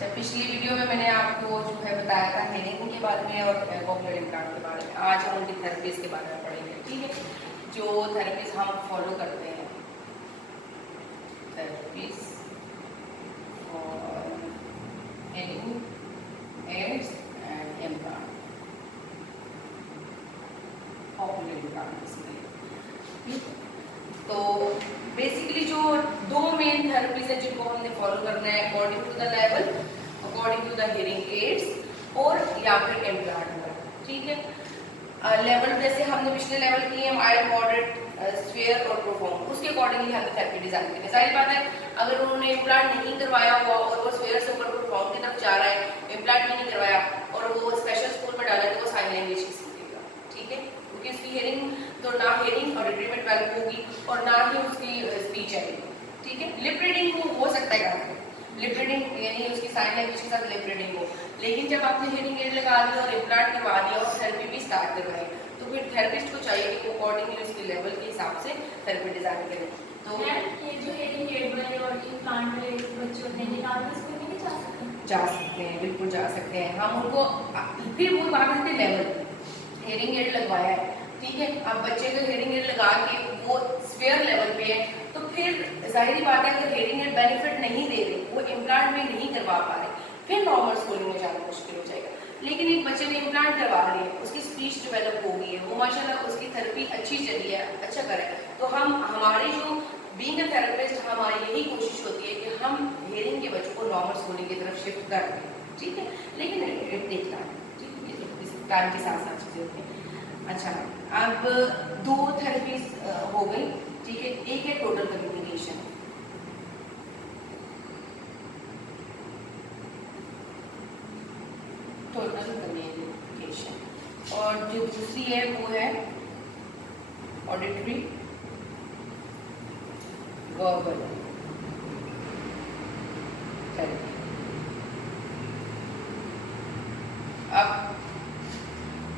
जब पिछली वीडियो में मैंने आपको जो है बताया था हेयरिंग के बारे में और कॉक्लियर इम्प्लांट के बारे में, आज हम उनकी थेरेपीज के बारे में पढ़ेंगे। ठीक है, जो थेरेपीज हम फॉलो करते हैं, therapies for hearing ads and implant, cochlear implant basically. तो बेसिकली जो दो मेन थेरेपीज है जिनको हमने फॉलो करना है according to the level, according to the hearing aids और या फिर इम्प्लांट। ठीक है, लेवल जैसे हमने पिछले लेवल किए हैं माइल्ड, मॉडरेट, स्फीयर और प्रोफॉर्म, उसके अकॉर्डिंगली हमने थेरेपी डिजाइन की है। सारी बात है, अगर उन्होंने इम्प्लांट नहीं करवाया हुआ और वो स्फीयर से ऊपर प्रोफॉर्म की तरफ जा रहा है, इम्प्लांट नहीं करवाया और वो स्पेशल स्कूल में डाला तो वो साइन लैंग्वेज ही सीखेगा। ठीक है, क्योंकि उसकी हियरिंग तो ना हियरिंग और ऑडिटरी में डेवलप होगी और ना ही उसकी स्पीच आएगी। ठीक है, लिप रीडिंग हो सकता है काम, लिप रीडिंग यानी उसकी साइन लैंग्वेज के साथ लिप रीडिंग हो, लेकिन जब आपने हियरिंग एड लगा दिया और इम्प्लांट करवा दिया और थेरेपी भी स्टार्ट करवाई, तो फिर थेरेपिस्ट को चाहिए कि वो अकॉर्डिंगली उसके लेवल के हिसाब से थेरेपी डिजाइन करे। तो ये जो हियरिंग एड वाले और इम्प्लांट वाले बच्चे होते हैं, निकाल स्कूल में नहीं जा सकते हैं, बिल्कुल जा सकते हैं। हम उनको फिर वो बात करते लेवल, हियरिंग एड लगवाया है, ठीक है, अब बच्चे को हियरिंग एड लगा के वो स्फीयर लेवल पे है, तो फिर जाहिर बात है अगर हियरिंग एड बेनिफिट नहीं दे रहे, वो इम्प्लांट में नहीं करवा पा रहे, फिर नॉर्मल स्कूलिंग में जाना मुश्किल हो जाएगा। लेकिन एक बच्चे ने इम्प्लांट करवा रही है, उसकी स्पीच डेवलप हो गई है, वो माशाल्लाह उसकी थेरेपी अच्छी चली है, अच्छा करे, तो हम हमारी जो बीइंग अ थेरेपिस्ट हमारी यही कोशिश होती है कि हम हियरिंग के बच्चों को नॉर्मल स्कूलिंग की तरफ शिफ्ट कर दें। ठीक है, लेकिन देखना, ठीक है, इस टाइम के साथ साथ चीज़ें होती हैं। अच्छा, अब दो थेरेपीज हो गई। ठीक है, एक है टोटल कम्युनिकेशन, टोटल कम्युनिकेशन, और जो दूसरी है वो है ऑडिटरी वर्बल थेरेपी। अब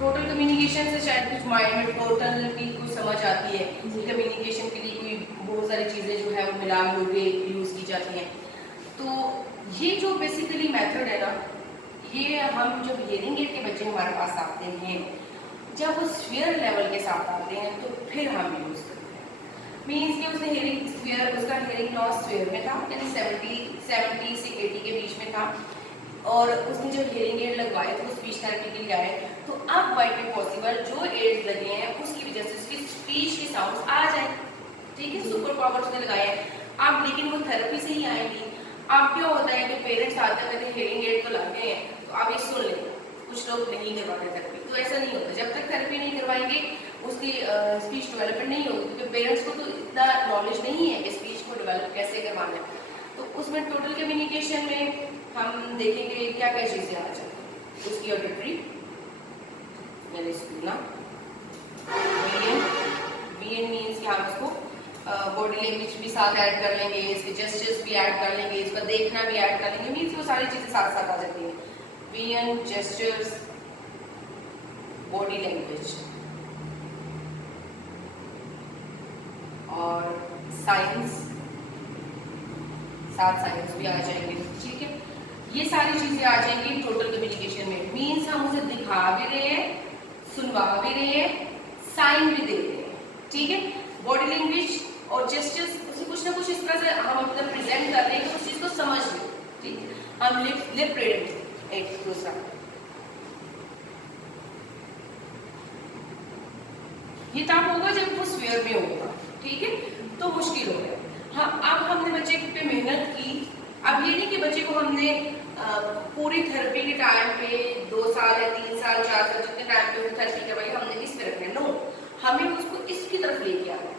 टोटल कम्युनिकेशन से शायद कुछ माइंड में टोटल की कुछ समझ आती है, कम्युनिकेशन के लिए कोई बहुत सारी चीज़ें जो है वो मिला के यूज़ की जाती हैं। तो ये जो बेसिकली मेथड है ना, ये हम जब हियरिंग एड के बच्चे हमारे पास आते हैं, जब वो स्फीयर लेवल के साथ आते हैं तो फिर हम यूज़ करते हैं। मीन्स कि उसने हियरिंग स्फीयर, उसका हियरिंग लॉस स्फीयर में था, यानी 70 से 80 के बीच में था, और उसने जब हियरिंग एड लगवाए तो वो स्पीच थेरेपी के लिए आए, तो अब बाई बी पॉसिबल जो एड्स लगे हैं उसकी वजह से उसकी स्पीच के साउंड्स आ जाए। ठीक है, सुपर पावर उसने लगाए हैं अब, लेकिन वो थेरेपी से ही आएंगी। अब क्या होता है कि पेरेंट्स आते हैं कहते हियरिंग एड तो लगे हैं तो आप ये सुन लें, कुछ लोग नहीं करवाते थेरेपी, तो ऐसा नहीं होता, जब तक थेरेपी नहीं करवाएंगे उसकी स्पीच डेवलपमेंट नहीं होगी, क्योंकि पेरेंट्स को तो इतना नॉलेज नहीं है कि स्पीच को डेवलप कैसे करवाना है। तो उसमें टोटल कम्युनिकेशन में हम देखेंगे क्या क्या चीज़ें आ जाती हैं। उसकी ऑडिटरी यानी सुनना, वीएन मीन्स कि हम उसको बॉडी लैंग्वेज भी साथ ऐड कर लेंगे, इसके जेस्चर्स भी ऐड कर लेंगे, इसका देखना भी ऐड कर लेंगे, मीन्स वो सारी चीज़ें साथ साथ आ जाती हैं। वीएन, जेस्चर्स, बॉडी लैंग्वेज और साइंस, साथ साइंस भी आ जाएंगे। ठीक है, ये सारी चीजें आ जाएंगी टोटल कम्युनिकेशन में। मीन्स हम उसे दिखा भी रहे हैं, सुनवा भी रहे हैं, साइन भी दे रहे हैं। ठीक है, बॉडी लैंग्वेज और जेस्चर्स उसे कुछ ना कुछ इस तरह से हम अपना प्रेजेंट कर रहे हैं कि उस चीज को समझ लें। ठीक है, हम लिप रीडिंग एक दूसरा, ये तब होगा जब वो स्फीयर में होगा। ठीक है, तो मुश्किल हो गया। हाँ, अब हमने बच्चे पे मेहनत की, अब ये नहीं कि बच्चे को हमने पूरी थेरेपी के टाइम पे 2 साल या 3 साल 4 साल जितने टाइम पे थेरेपी करवाई हमने इस पे रखना है, नो, हमें उसको इसकी तरफ लेके आना है।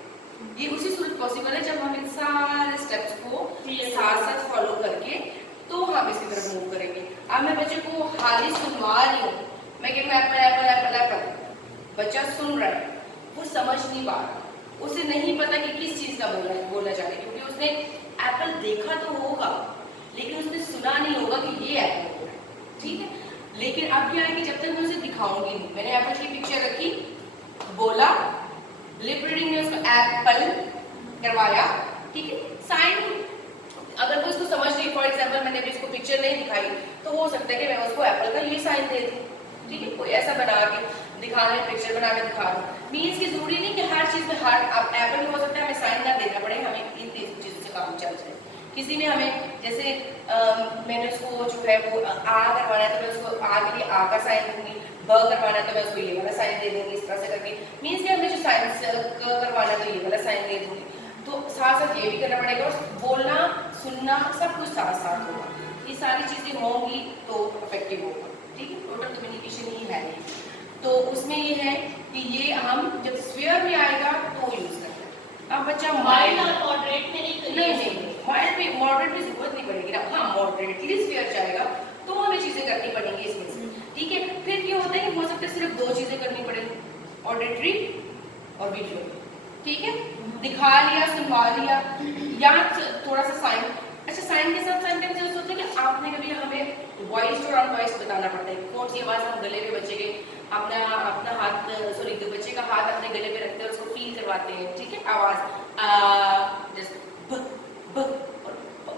ये उसी सूरत पॉसिबल है जब हम इन सारे स्टेप्स को साथ साथ फॉलो करके तो हम इसकी तरफ मूव करेंगे। अब मैं बच्चे को हाल ही सुनवा रही हूँ, मैं कहूँ एप्पल एप्पल एप्पल एप्पल, बच्चा सुन रहा है, वो समझ नहीं पा रहा, उसे नहीं पता कि किस चीज का बोला जा रहा है, क्योंकि उसने एप्पल देखा तो होगा लेकिन उसने सुना नहीं होगा कि ये एप्पल हो रहा है। ठीक है, लेकिन अब क्या है कि जब तक मैं उसे दिखाऊंगी नहीं, मैंने एप्पल की पिक्चर रखी, बोला, लिप रीडिंग में उसको एप्पल करवाया, ठीक है, साइन अगर वो इसको समझ नहीं, फॉर एग्जाम्पल मैंने अभी इसको पिक्चर नहीं दिखाई, तो हो सकता है कि मैं उसको एप्पल का ये साइन दे दूँ, ठीक है, कोई ऐसा बना के दिखा रहे, पिक्चर बना के दिखा दूँ। मीन्स की जरूरी नहीं कि हर चीज़ में हर आप एप्पल में हो सकता है हमें साइन ना देना पड़े, हमें इन तीन चीज़ों से काम चल जाए। किसी ने हमें जैसे मैंने उसको जो है वो आ करवाना है तो मैं उसको आ के लिए आ का साइन दूंगी, ब करवाना है तो मैं उसको ये वाला साइन दे दूंगी, इस तरह से करके। मीन्स कि हमें जो साइन क करवाना है तो ये वाला साइन दे दूंगी। तो साथ साथ ये भी करना पड़ेगा और बोलना सुनना सब कुछ साथ साथ होगा। ये सारी चीज़ें होंगी तो इफेक्टिव होगा, ठीक है। टोटल कम्युनिकेशन ही है ये। तो उसमें ये है कि ये हम जब स्फीयर में आएगा तो यूज़ करते हैं। अब बच्चा माइल्ड और मॉडरेट में नहीं, माइल्ड में मॉडरेट में जरूरत नहीं पड़ेगी ना, हाँ मॉडरेटली स्फीयर जाएगा तो हमें चीज़ें करनी पड़ेंगी इसमें से, ठीक है। फिर ये होता है कि हो सकता है सिर्फ 2 चीज़ें करनी पड़ेंगी, ऑडिटरी और विजुअल, ठीक है। दिखा लिया, सुनवा लिया, या थोड़ा सा साइन। अच्छा, साइन के साथ साइन का जरूरत होता है कि आपने कभी हमें वॉइस और अनवॉइस बताना पड़ता है, कौन सी आवाज़ हम गले पे बच्चे के अपना हाथ सॉरी बच्चे का हाथ अपने गले पे रखते हैं, उसको फील करवाते हैं, ठीक है। आवाज़ जैसे ब ब और प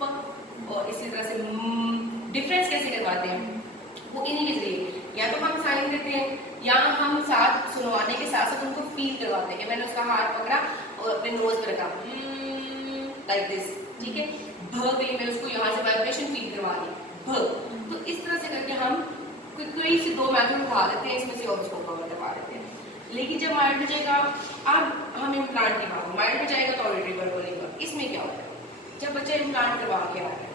प, और इसी तरह से डिफरेंस कैसे करवाते हैं वो इन्हीं के जरिए, या तो हम साइन देते हैं या हम साथ सुनवाने के साथ साथ उनको फील करवाते हैं कि मैंने उसका हाथ पकड़ा और अपने नोज पे रखा लाइक दिस, ठीक है। भ के लिए मैं उसको यहाँ से वाइब्रेशन फील करवा दी, भ। तो इस तरह से करके हम कोई से 2 मेथड उठा देते हैं, इसमें से और उसको कवर करवा देते हैं। लेकिन जब माइंड में जाएगा, अब हम इम्प्लांट की बात, माइंड में जाएगा तो ऑडिटरी पर बोलेगा। इसमें क्या होता है, जब बच्चा इम्प्लांट करवा के आ गया,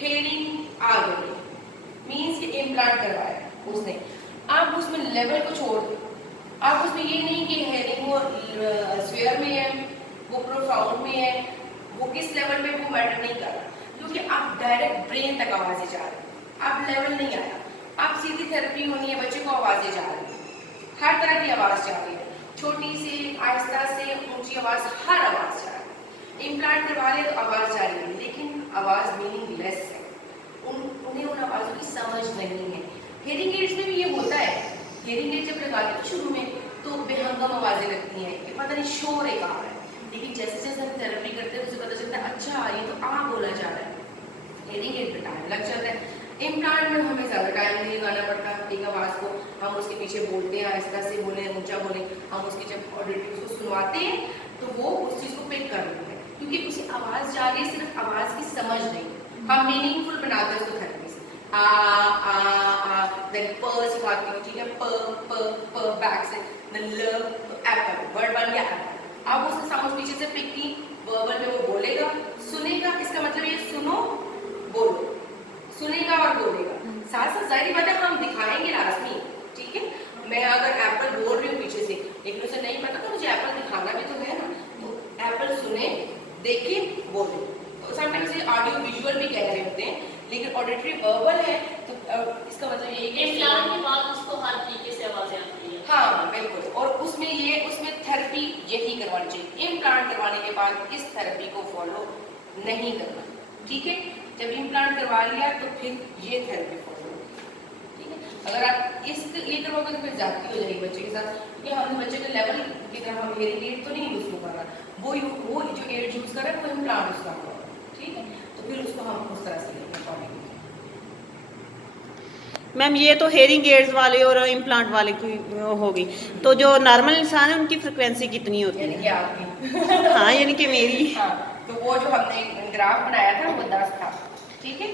हेयरिंग आ गई, मीन्स कि इम्प्लांट करवाया उसने, आप उसमें लेवल को छोड़ दो। आप उसमें ये नहीं कि हेयरिंग वो स्फीयर में है, वो प्रोफाउंड में है, वो किस लेवल में, वो मैटर नहीं कर रहा, क्योंकि आप डायरेक्ट ब्रेन तक आवाज़ें जा रहे हैं, आप लेवल नहीं आया, आप सीधी थेरेपी होनी है, बच्चे को आवाज़ें जा रही है, हर तरह की आवाज़ जा रही है, छोटी से आहिस्ता से ऊंची आवाज़, हर आवाज़ जा रही है। इम्प्लांट करवा ले तो आवाज़ जा रही है, लेकिन आवाज़ मीनिंगलेस है, उन्हें उन आवाज़ों की समझ नहीं है। हेयरिंग एड्स में भी ये होता है, हेयरिंग एड जब लगाते हैं शुरू में तो बेहंगम आवाज़ें लगती हैं कि पता नहीं शोर एक आ रहा है, लेकिन जैसे जैसे हम थेरेपी करते हैं उसे पता चलता है अच्छा ये तो आ बोला जा रहा है। हेयरिंग एड में टाइम लग जाता है, इम्प्लांट में हमें ज़्यादा टाइम नहीं लगाना पड़ता। एक आवाज़ को हम उसके पीछे बोलते हैं, आहिस्ता से बोलें, ऊंचा बोलें, हम उसकी जब ऑडिटरी उसको सुनवाते हैं तो वो उस चीज़ को पिक कर लेते हैं, क्योंकि उसे आवाज़ जा रही है, सिर्फ आवाज़ की समझ नहीं, हम मीनिंगफुल बनाते हैं उसको थेरेपी से। देन प सिखाती हूँ, ठीक है, प बैक से, देन ल एप्पल, वर्ड बन गया एप्पल। अब उसने साउंड पीछे से पिक की, वर्बल में वो बोलेगा, सुनेगा, इसका मतलब ये सुनो बोलो, सुनेगा और बोलेगा। साथ साथ जाहिर बात है हम दिखाएंगे लाजमी, ठीक है। मैं अगर एप्पल बोल रही हूँ पीछे से, लेकिन उसे नहीं पता तो मुझे एप्पल दिखाना भी तो है ना, तो एप्पल सुने, देखे, बोले। तो समटाइम्स ये ऑडियो विजुअल भी कह रहे होते हैं, लेकिन ऑडिटरी वर्बल है, तो इसका मतलब ये है कि इम्प्लांट के बाद उसको हर तरीके से आवाज़ें आती है। हाँ बिल्कुल, और उसमें थेरेपी यही करवानी चाहिए। इम्प्लांट करवाने के बाद इस थेरेपी को फॉलो नहीं करना, ठीक है। जब इम्प्लांट करवा लिया तो फिर ये थेरेपी फॉलो होगी, ठीक है। अगर आप ये करवाओगे तो फिर जाती हो जाएगी बच्चे के साथ, क्योंकि हमने बच्चे के लेवल की तरह हम हेयरिंग एड तो नहीं यूज़ कर रहा, वो जो एड यूज़ कर रहा है वो इम्प्लांट उसका हुआ, ठीक है। तो फिर उसको हम उस तरह से लेंगे अकॉर्डिंगली। मैम ये तो हेयरिंग एड्स वाले और इम्प्लांट वाले की होगी, तो जो नॉर्मल इंसान है उनकी फ्रिक्वेंसी कितनी होती यानी है? कि आपकी हाँ यानी कि मेरी। हाँ, तो वो जो हमने ग्राफ बनाया था वो 10 था, ठीक है।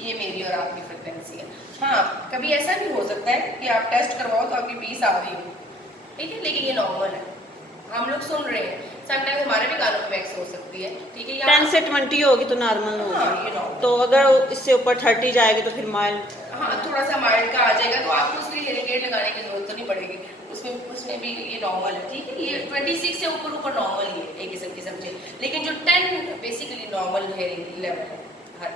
ये मेरी और आपकी फ्रिक्वेंसी है। हाँ, कभी ऐसा भी हो सकता है कि आप टेस्ट करवाओ तो आपकी 20 आ रही हो, ठीक है, लेकिन ये नॉर्मल है, हम लोग सुन रहे हैं। समटाइम्स हमारे भी कानों में एक्स हो सकती है, ठीक है। 10 से 20 होगी तो नॉर्मल होगी। हाँ, ये नॉर्मल। तो अगर इससे ऊपर 30 जाएगी तो फिर माइल्ड। हाँ, थोड़ा सा माइल्ड का आ जाएगा तो आपको उसके लिए हेयरिंग एड लगाने की जरूरत तो नहीं पड़ेगी, उसमें भी ये नॉर्मल है, ठीक है। ये 26 से ऊपर नॉर्मल ही है एक किस्म की समझे, लेकिन जो 10 बेसिकली नॉर्मल हेयरिंग लेवल है हर